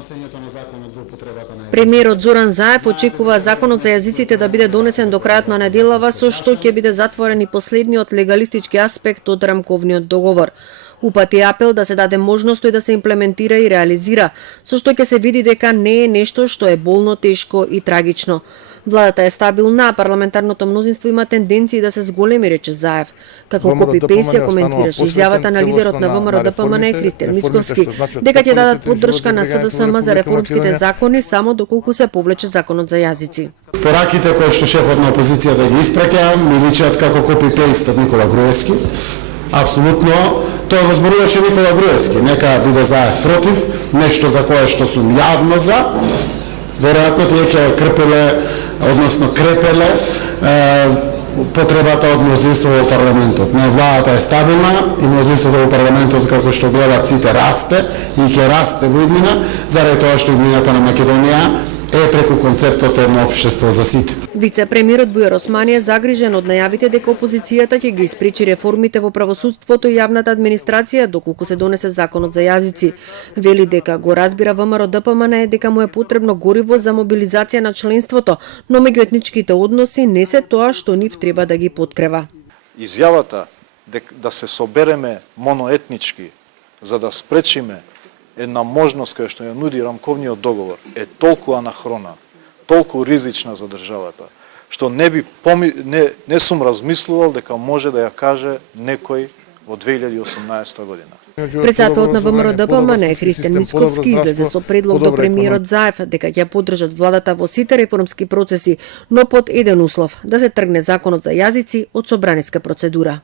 донесењето на законот за употребата на езиците. Премиерот Зоран Заев очекува законот за јазиците да биде донесен до крајот на неделава, со што ќе биде затворен и последниот легалистички аспект од рамковниот договор. Упати апел да се даде можност тој да се имплементира и реализира, со што ќе се види дека не е нешто што е болно, тешко и трагично. Владата е стабилна, а парламентарното мнозинство има тенденции да се зголеми, рече Заев. Како копи-пейст ја коментираше изјавата на лидерот на ВМРО ДПМН Христијан Мицковски, дека ќе дадат поддршка на СДСМ за реформските закони само доколку се повлече законот за јазици. Пораките кои што шефот на опозицијата ги испраќа ми личат како копи-пейст од Никола Груевски. Апсолутно, тоа го зборуваше Никола Груевски. Нека биде Заев против, нешто за кое што сум јавно за. Веројатно тие ќе крепеле потребата од мнозинство во парламентот. Но владата е стабилна и мнозинството во парламентот, како што гледат сите, расте и ќе расте во иднина, заради тоа што иднината на Македонија е преку концептот едно општество за сите. Вице-премиерот Бујар Османи е загрижен од најавите дека опозицијата ќе ги испречи реформите во правосудството и јавната администрација доколку се донесе законот за јазици. Вели дека го разбира ВМРО ДПМН дека му е потребно гориво за мобилизација на членството, но меѓуетничките односи не се тоа што нив треба да ги поткрева. Изјавата да се собереме моноетнички за да спречиме една можност која што ја нуди рамковниот договор е толку анахрона, толку ризична за државата, што не сум размислувал дека може да ја каже некој во 2018 година. Председателот на ВМРО ДПМН Христијан Мицковски излезе со предлог до премиерот Заев дека ќе поддржат владата во сите реформски процеси, но под еден услов: да се тргне законот за јазици од собраниска процедура.